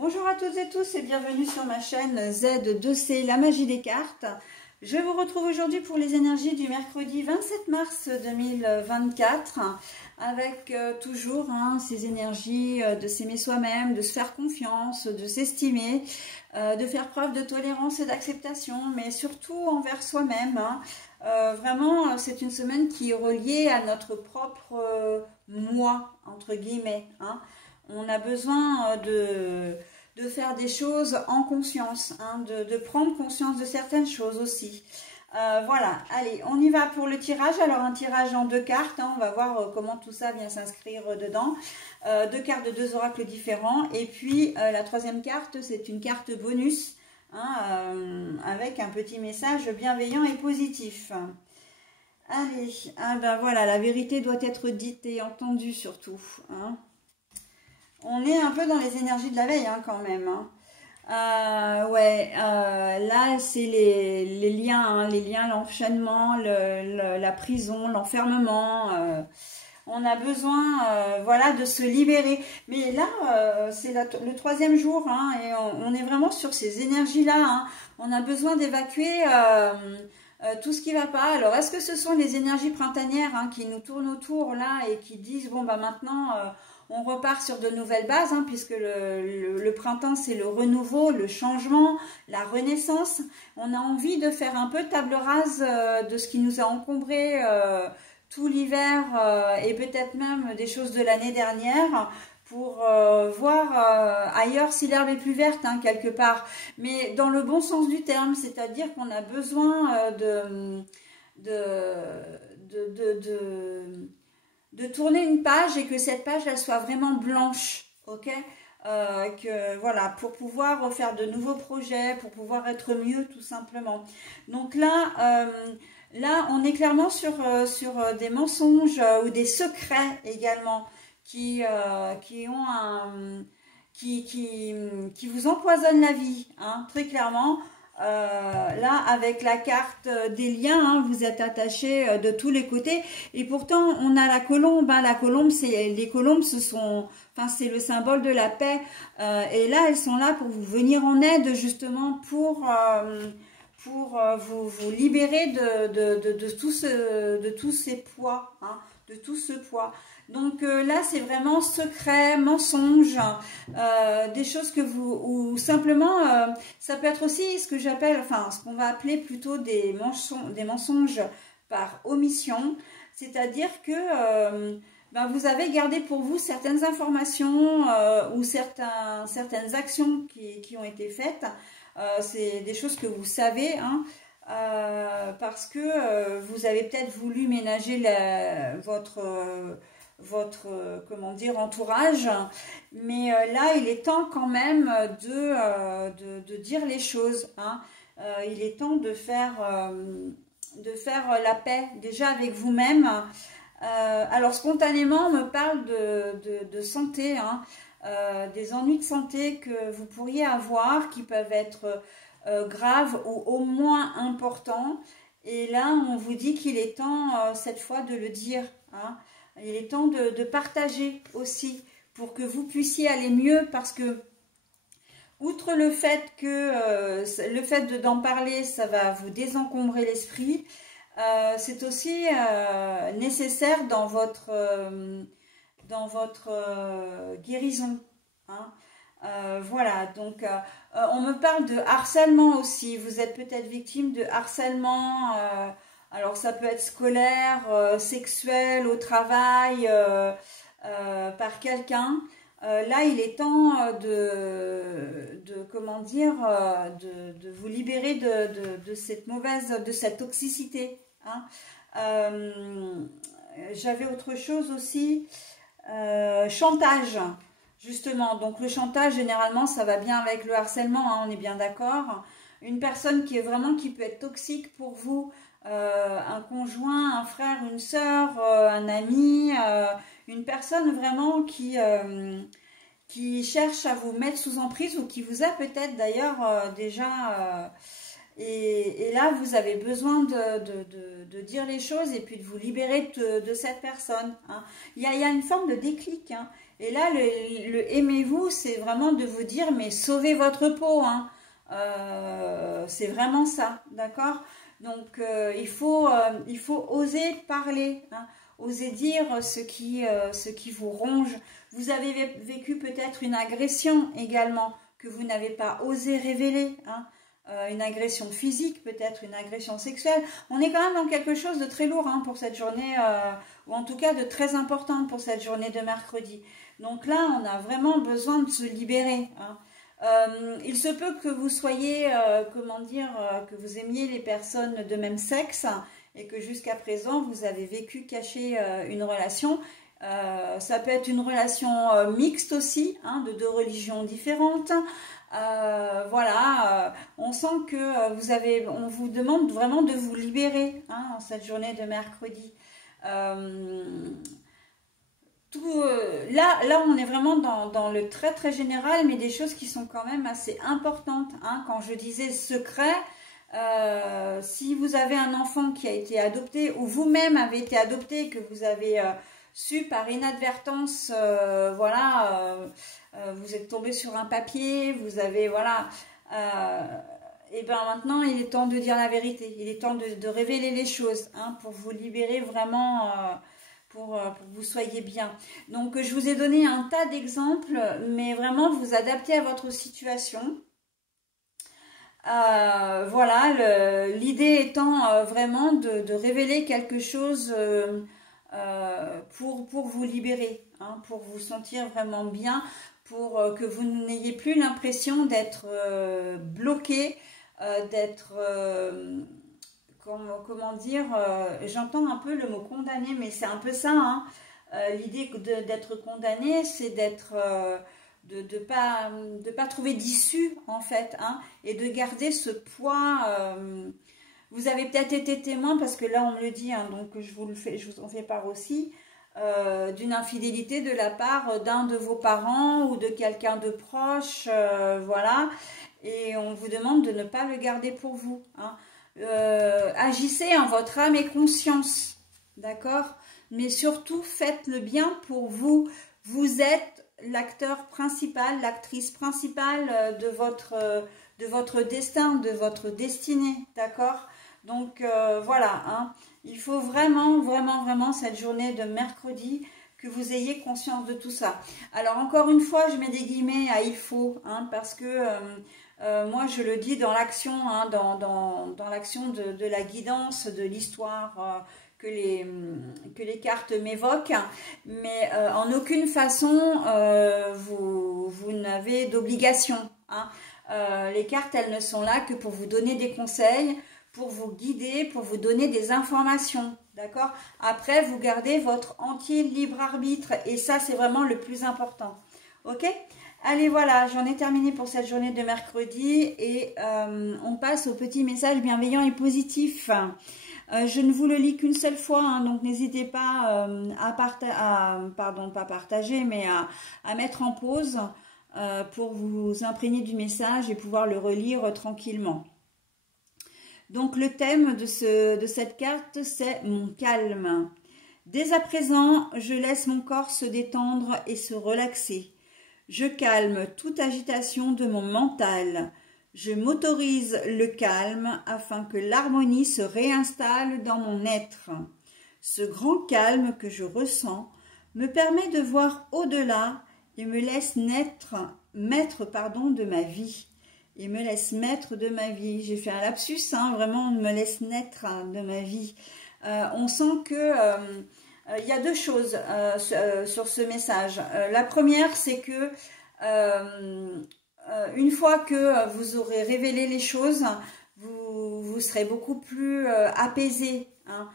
Bonjour à toutes et tous et bienvenue sur ma chaîne Z2C, la magie des cartes. Je vous retrouve aujourd'hui pour les énergies du mercredi 27 mars 2024 avec toujours ces énergies de s'aimer soi-même, de se faire confiance, de s'estimer, de faire preuve de tolérance et d'acceptation, mais surtout envers soi-même. Vraiment, c'est une semaine qui est reliée à notre propre moi, entre guillemets. On a besoin de faire des choses en conscience, de prendre conscience de certaines choses aussi. Voilà, allez, on y va pour le tirage. Alors, un tirage en deux cartes, on va voir comment tout ça vient s'inscrire dedans. Deux cartes de deux oracles différents. Et puis, la troisième carte, c'est une carte bonus, avec un petit message bienveillant et positif. Allez, ben voilà, la vérité doit être dite et entendue surtout. On est un peu dans les énergies de la veille quand même. Là c'est les liens, l'enchaînement, la prison, l'enfermement. On a besoin voilà, de se libérer. Mais là, c'est le troisième jour et on est vraiment sur ces énergies-là. On a besoin d'évacuer tout ce qui ne va pas. Alors, est-ce que ce sont les énergies printanières qui nous tournent autour là et qui disent, bon, bah maintenant, on repart sur de nouvelles bases, puisque le printemps, c'est le renouveau, le changement, la renaissance. On a envie de faire un peu table rase de ce qui nous a encombré tout l'hiver et peut-être même des choses de l'année dernière, pour voir ailleurs si l'herbe est plus verte quelque part, mais dans le bon sens du terme, c'est-à-dire qu'on a besoin de tourner une page et que cette page elle soit vraiment blanche, ok, voilà, pour pouvoir faire de nouveaux projets, pour pouvoir être mieux tout simplement. Donc là, on est clairement sur des mensonges ou des secrets également qui vous empoisonnent la vie, très clairement. Là, avec la carte des liens, vous êtes attachés de tous les côtés. Et pourtant, on a la colombe. La colombe, les colombes, c'est le symbole de la paix. Et là, elles sont là pour vous venir en aide, justement, pour vous libérer de tout ces poids, de tout ce poids. Donc là, c'est vraiment secret, mensonge, des choses que ou simplement, ça peut être aussi ce que j'appelle, ce qu'on va appeler plutôt des mensonges par omission, c'est-à-dire que vous avez gardé pour vous certaines informations ou certaines actions qui ont été faites. C'est des choses que vous savez, parce que vous avez peut-être voulu ménager votre comment dire, entourage, mais là il est temps quand même de dire les choses, il est temps de faire la paix déjà avec vous-même. Alors spontanément on me parle de santé, des ennuis de santé que vous pourriez avoir, qui peuvent être graves ou au moins importants, et là on vous dit qu'il est temps cette fois de le dire, il est temps de partager aussi pour que vous puissiez aller mieux, parce que outre le fait que d'en parler, ça va vous désencombrer l'esprit, c'est aussi nécessaire dans votre guérison. Voilà, donc on me parle de harcèlement aussi. Vous êtes peut-être victime de harcèlement. Alors ça peut être scolaire, sexuel, au travail, par quelqu'un. Là, il est temps comment dire, de vous libérer de cette toxicité. J'avais autre chose aussi, chantage, justement. Donc le chantage, généralement, ça va bien avec le harcèlement, on est bien d'accord. Une personne qui peut être toxique pour vous, un conjoint, un frère, une sœur, un ami, une personne vraiment qui cherche à vous mettre sous emprise, ou qui vous a peut-être d'ailleurs déjà... Et là, vous avez besoin de dire les choses et puis de vous libérer de cette personne. Il y a une forme de déclic. Et là, le aimez-vous, c'est vraiment de vous dire, mais sauvez votre peau, hein. C'est vraiment ça, d'accord? Donc, il faut oser parler, hein, oser dire ce qui vous ronge. Vous avez vécu peut-être une agression également que vous n'avez pas osé révéler, hein. Une agression physique, peut-être une agression sexuelle. On est quand même dans quelque chose de très lourd, hein, pour cette journée, ou en tout cas de très importante pour cette journée de mercredi. Donc là, on a vraiment besoin de se libérer, hein. Il se peut que vous soyez, comment dire, que vous aimiez les personnes de même sexe et que jusqu'à présent, vous avez vécu caché une relation. Ça peut être une relation mixte aussi, hein, de deux religions différentes. Voilà, on sent que on vous demande vraiment de vous libérer, hein, en cette journée de mercredi. Là, on est vraiment dans le très très général, mais des choses qui sont quand même assez importantes, hein. Quand je disais secret, si vous avez un enfant qui a été adopté ou vous-même avez été adopté, que vous avez su par inadvertance, voilà, vous êtes tombé sur un papier, vous avez, voilà, et bien maintenant il est temps de dire la vérité, il est temps de révéler les choses, hein, pour vous libérer vraiment, pour que vous soyez bien. Donc je vous ai donné un tas d'exemples, mais vraiment vous adaptez à votre situation. Voilà, l'idée étant vraiment de révéler quelque chose pour vous libérer, hein, pour vous sentir vraiment bien, pour que vous n'ayez plus l'impression d'être bloqué, d'être, comment dire, j'entends un peu le mot condamné, mais c'est un peu ça, hein. L'idée d'être condamné, c'est d'être... de pas trouver d'issue en fait, hein, et de garder ce poids. Vous avez peut-être été témoin, parce que là on me le dit, hein, donc je vous en fais part aussi, d'une infidélité de la part d'un de vos parents ou de quelqu'un de proche, voilà, et on vous demande de ne pas le garder pour vous, hein. Agissez en votre âme et conscience, d'accord, mais surtout faites le bien pour vous. Vous êtes l'acteur principal, l'actrice principale de votre destin, de votre destinée, d'accord? Donc voilà, hein, il faut vraiment, vraiment, vraiment cette journée de mercredi que vous ayez conscience de tout ça. Alors encore une fois, je mets des guillemets à il faut, hein, parce que moi je le dis dans l'action, hein, dans l'action de la guidance, de l'histoire, que les cartes m'évoquent, mais en aucune façon vous n'avez d'obligation, hein. Les cartes, elles ne sont là que pour vous donner des conseils, pour vous guider, pour vous donner des informations, d'accord? Après, vous gardez votre entier libre arbitre, et ça, c'est vraiment le plus important, ok? Allez, voilà, j'en ai terminé pour cette journée de mercredi, et on passe au petit message bienveillant et positif. Je ne vous le lis qu'une seule fois, hein, donc n'hésitez pas à mettre en pause pour vous imprégner du message et pouvoir le relire tranquillement. Donc le thème de cette carte, c'est mon calme. Dès à présent, je laisse mon corps se détendre et se relaxer. Je calme toute agitation de mon mental. Je m'autorise le calme afin que l'harmonie se réinstalle dans mon être. Ce grand calme que je ressens me permet de voir au-delà et me laisse maître de ma vie. Et me laisse maître de ma vie. J'ai fait un lapsus, hein, vraiment, me laisse naître de ma vie. On sent que il y a deux choses sur ce message. La première, c'est que une fois que vous aurez révélé les choses, vous serez beaucoup plus apaisé, hein.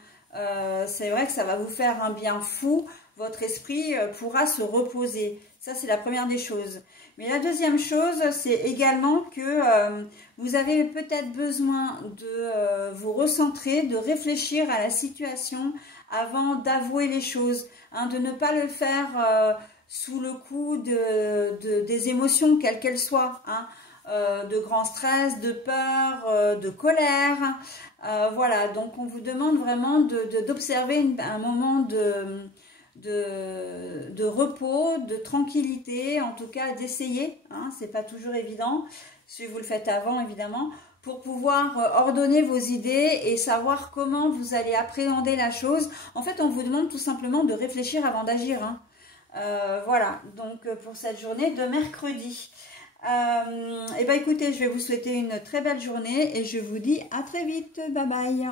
C'est vrai que ça va vous faire un bien fou. Votre esprit pourra se reposer. Ça, c'est la première des choses. Mais la deuxième chose, c'est également que vous avez peut-être besoin de vous recentrer, de réfléchir à la situation avant d'avouer les choses, hein, de ne pas le faire sous le coup des émotions, quelles qu'elles soient, hein, de grand stress, de peur, de colère. Voilà, donc on vous demande vraiment d'observer un moment de repos, de tranquillité, en tout cas d'essayer, hein, c'est pas toujours évident, si vous le faites avant évidemment, pour pouvoir ordonner vos idées et savoir comment vous allez appréhender la chose. En fait, on vous demande tout simplement de réfléchir avant d'agir, hein. Voilà, donc pour cette journée de mercredi. Et ben écoutez, je vais vous souhaiter une très belle journée et je vous dis à très vite. Bye bye.